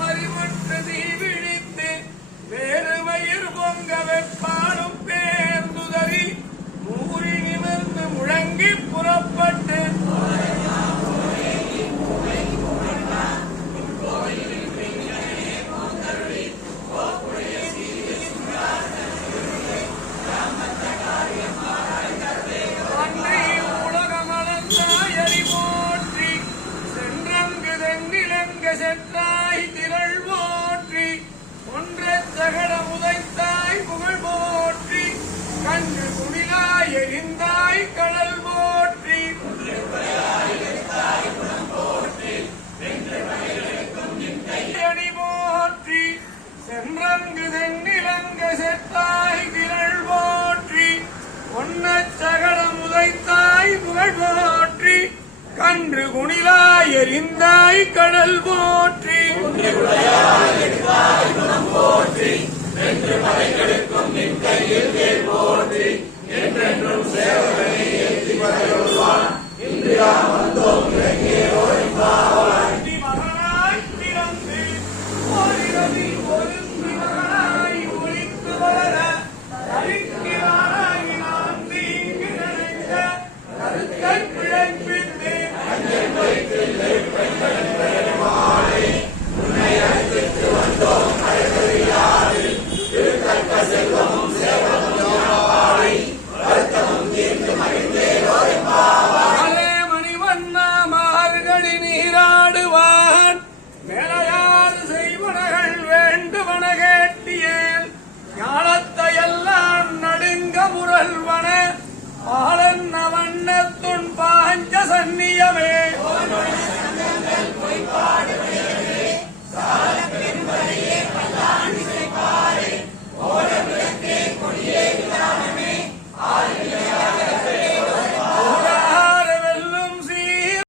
மறிமற்ற தீ விழித்து வேறு வயிறு பொங்க வெப்பாடும் பேர்ந்துதறி மூறி நிமிர்ந்து முழங்கி புறப்பட்டு சென்றாய் திரள் போற்றி ஒன்ற சகட முதைத்தாய் புகழ் போற்றி கண்டு குடிலாய் எரிந்தாய் கடல் போற்றி அணி போற்றி சென்றங்கு தென்னிலங்க செத்தாய் திரள் போற்றி ஒன்ன சகட முதைத்தாய் புகழ் போற்றி கன்று குணிலாய் எரிந்தாய் கடல் போற்றி போற்றி என்று மலைகளுக்கும் நின் கையில் வேல் போற்றி என்றென்றும் சேவகனை ஏற்றி வருவான் இந்தியா